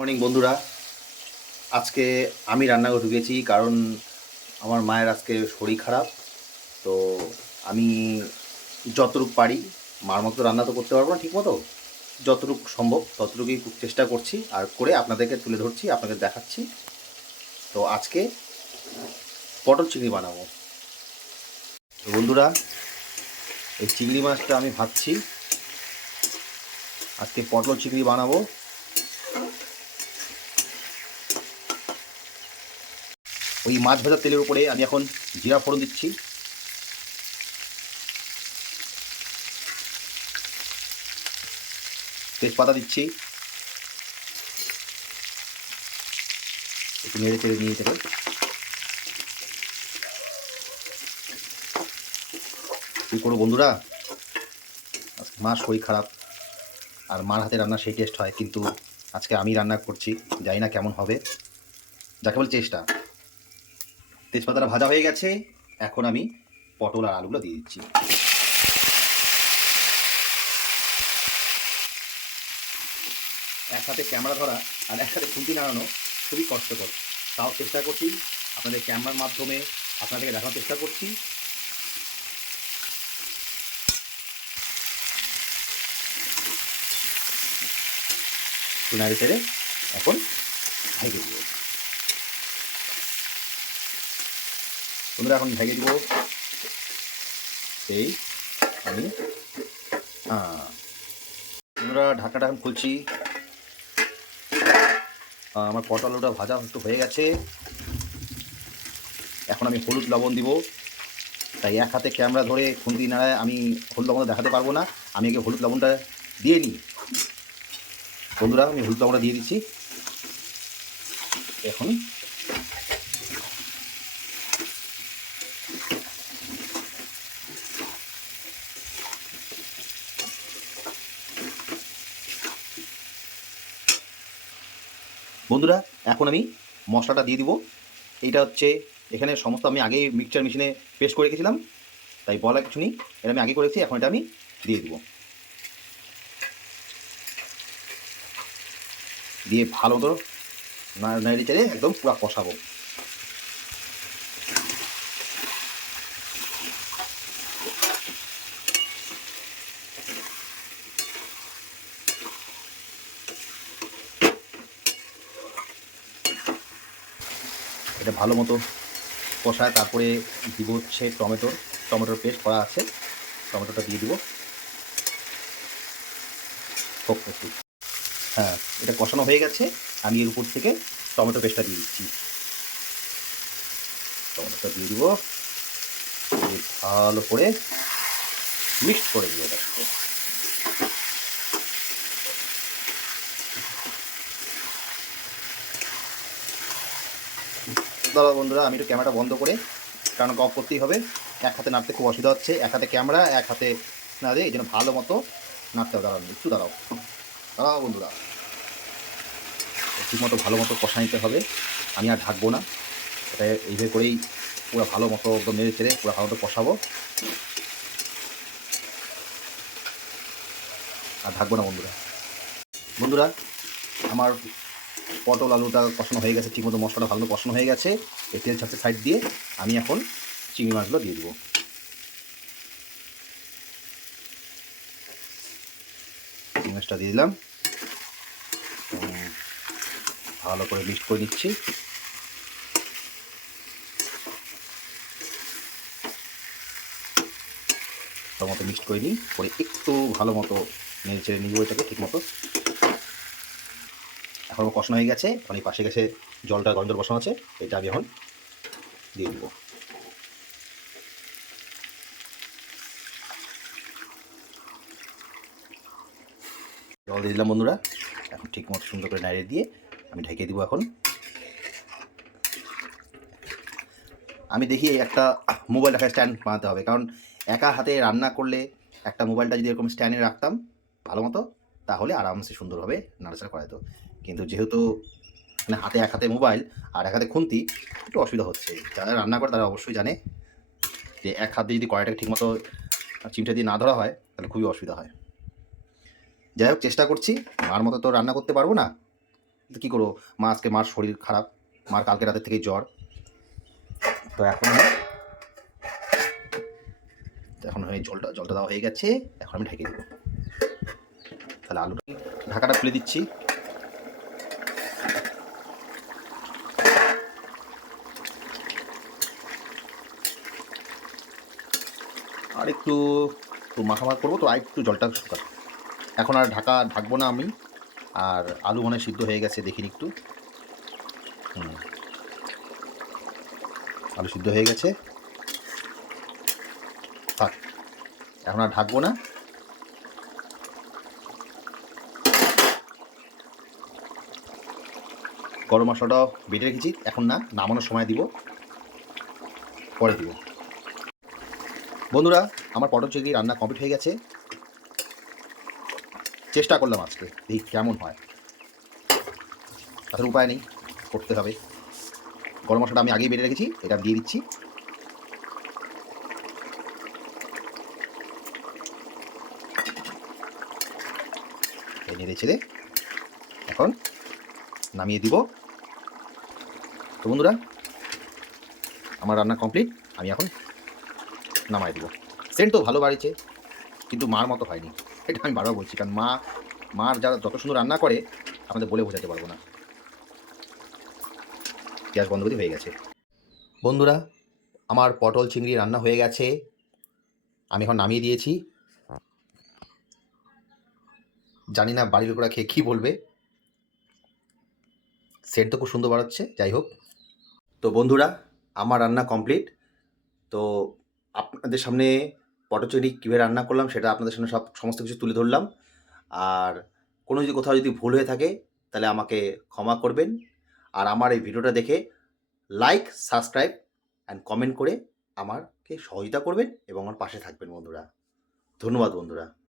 Morning বন্ধুরা, আজকে আমি রান্নাঘরে ঢুকেছি কারণ আমার মায়ের আজকে শরীর খারাপ। তো আমি যতটুকু পারি, মার মতো রান্না তো করতে পারবো না ঠিক মতো, যতটুকু সম্ভব ততটুকুই চেষ্টা করছি আর করে আপনাদেরকে তুলে ধরছি, আপনাদের দেখাচ্ছি। তো আজকে পটল চিংড়ি বানাবো। তো বন্ধুরা, এই চিংড়ি মাছটা আমি ভাবছি আজকে পটল চিংড়ি বানাবো। ওই মাছ ভাজার তেলের উপরে আমি এখন জিরা ফোড়ন দিচ্ছি, তেজপাতা দিচ্ছি, একটু নেড়ে চেড়ে নিয়ে যাবে। কী করবো বন্ধুরা, আজকে মার শরীর খারাপ আর মার হাতে রান্না সেই টেস্ট হয়, কিন্তু আজকে আমি রান্না করছি, জানি না কেমন হবে, যাকে বলে চেষ্টা। তেজপাতাটা ভাজা হয়ে গেছে, এখন আমি পটল আর আলুগুলো দিয়ে দিচ্ছি। এক হাতে ক্যামেরা ধরা আর এক হাতে খুন্তি নাড়ানো খুবই কষ্টকর, তাও চেষ্টা করছি আপনাদের ক্যামেরার মাধ্যমে আপনাদেরকে দেখানোর চেষ্টা করছি। নাড়ে চেড়ে এখন ভেঙে দিব বন্ধুরা, এখন ভেঙে দিব। এই আমি বন্ধুরা ঢাকাটা এখন খুলছি। আমার পটল আলুটা ভাজা একটু হয়ে গেছে, এখন আমি হলুদ লবণ দিব। তাই এক হাতে ক্যামেরা ধরে খুন্তি নাড়ায় আমি হলুদ লবণটা দেখাতে পারবো না, আমি আগে হলুদ লবণটা দিয়ে নিই। বন্ধুরা, আমি হলুদ লবণটা দিয়ে দিচ্ছি। এখন বন্ধুরা, এখন আমি মশলাটা দিয়ে দিব। এইটা হচ্ছে, এখানে সমস্ত আমি আগেই মিক্সচার মেশিনে পেস্ট করে রেখেছিলাম, তাই বলা কিছু নেই, এটা আমি আগে করেছি। এখন এটা আমি দিয়ে দিব, দিয়ে ভালো মতো নাড়িয়ে চাড়িয়ে একদম পুরো কষাবো। এটা ভালো মতো কষায়, তারপরে দিব হচ্ছে টমেটোর পেস্ট করা আছে, টমেটোটা দিয়ে দিব। হ্যাঁ, এটা কষানো হয়ে গেছে, আমি এর উপর থেকে টমেটো পেস্টটা দিয়ে দিচ্ছি। টমেটোটা দিয়ে দিব, ভালো করে মিক্সড করে দিয়ে রাখবো। দাদা বন্ধুরা, আমি একটু ক্যামেরাটা বন্ধ করে, কারণ অফ করতেই হবে, এক হাতে নাড়তে খুব অসুবিধা হচ্ছে, এক হাতে ক্যামেরা এক হাতে না দিয়ে এই জন্য ভালো মতো নাড়তে হবে। দাঁড়ান একটু, দাঁড়াও দাঁড়াও বন্ধুরা, ঠিক মতো ভালো মতো কষা নিতে হবে। আমি আর ঢাকবো না, এটা এইভাবে করেই পুরো ভালো মতো একদম নেড়ে চেড়ে পুরো ভালো মতো কষাবো, আর ঢাকবো না বন্ধুরা। বন্ধুরা, আমার পটল আলুটা কষানো হয়ে গেছে, ঠিকমতো মশলাটা ভালো কষানো হয়ে গেছে। এই তেল ছাড়তে সাইড দিয়ে আমি এখন চিংড়ি মাছগুলো দিয়ে দেবো। চিংড়ি মাছটা দিয়ে দিলাম, ভালো করে মিক্সড করে নিচ্ছি। ভালো মতো মিক্সড করে নিই, করে একটু ভালো মতো নেড়ে চেড়ে নিব এটাকে ঠিক মতো। এখন কষানো হয়ে গেছে, এখন এই পাশে গেছে জলটা, গরম জল বসানো আছে, এটা আমি এখন দিয়ে দেবো। জল দিয়ে দিলাম বন্ধুরা, এখন ঠিক মতো সুন্দর করে নাড়িয়ে দিয়ে আমি ঢেকে দিব। এখন আমি দেখি একটা মোবাইল রাখার স্ট্যান্ড বানাতে হবে, কারণ একা হাতে রান্না করলে একটা মোবাইলটা যদি এরকম স্ট্যান্ডে রাখতাম ভালো মতো, তাহলে আরামসে সুন্দরভাবে নাড়াচাড়া করা যেত। কিন্তু যেহেতু মানে হাতে এক হাতে মোবাইল আর এক হাতে খুন্তি, একটু অসুবিধা হচ্ছে। যারা রান্না করে তারা অবশ্যই জানে যে এক হাতে যদি কড়াইটাকে ঠিকমতো চিমটে দিয়ে না ধরা হয় তাহলে খুবই অসুবিধা হয়। যাই হোক, চেষ্টা করছি, মার মতো তো রান্না করতে পারবো না, কী করবো, মার শরীর খারাপ, মার কালকে রাতের থেকেই জ্বর। তো এখন হয়ে জলটা দেওয়া হয়ে গেছে, এখন আমি ঢেকে দেবো। তাহলে আলুটা ঢাকাটা খুলে দিচ্ছি। আর একটু মাখামাখ করবো, তো আর একটু জলটা শুকাবো। এখন আর ঢাকবো না আমি। আর আলু মনে সিদ্ধ হয়ে গেছে, দেখিনি একটু। আলু সিদ্ধ হয়ে গেছে, থাক, এখন আর ঢাকবো না। গরম মশলাটাও বেটে রেখেছি, এখন না, নামানোর সময় দিব, পরে দিব। বন্ধুরা, আমার পটল চিংড়ি রান্না কমপ্লিট হয়ে গেছে। চেষ্টা করলাম আজকে, দেখি কেমন হয়। তাছাড়া উপায় নেই, করতে হবে। গরম মশলাটা আমি আগেই বেটে রেখেছি, এটা দিয়ে দিচ্ছি। নেড়ে ছেড়ে এখন নামিয়ে দিব। তো বন্ধুরা, আমার রান্না কমপ্লিট, আমি এখন নামাই দিব। সেন্ট তো ভালো বাড়িছে, কিন্তু মার মতো হয়নি, এটা আমি বারবার বলছি। কারণ মার যারা যত সুন্দর রান্না করে, আপনাদের বলে বোঝাতে পারবো না। গ্যাস বন্ধ করে হয়ে গেছে। বন্ধুরা, আমার পটল চিংড়ি রান্না হয়ে গেছে, আমি এখন নামিয়ে দিয়েছি। জানি না বাড়ির লোকেরা খেয়ে কী বলবে, সেন্ট তো খুব সুন্দর বাড়াচ্ছে। যাই হোক, তো বন্ধুরা, আমার রান্না কমপ্লিট। তো আপনাদের সামনে পটল চিংড়ি কীভাবে রান্না করলাম সেটা আপনাদের সামনে সমস্ত কিছু তুলে ধরলাম। আর কোথাও যদি ভুল হয়ে থাকে তাহলে আমাকে ক্ষমা করবেন। আর আমার এই ভিডিওটা দেখে লাইক, সাবস্ক্রাইব অ্যান্ড কমেন্ট করে আমাকে সহযোগিতা করবেন এবং আমার পাশে থাকবেন বন্ধুরা। ধন্যবাদ বন্ধুরা।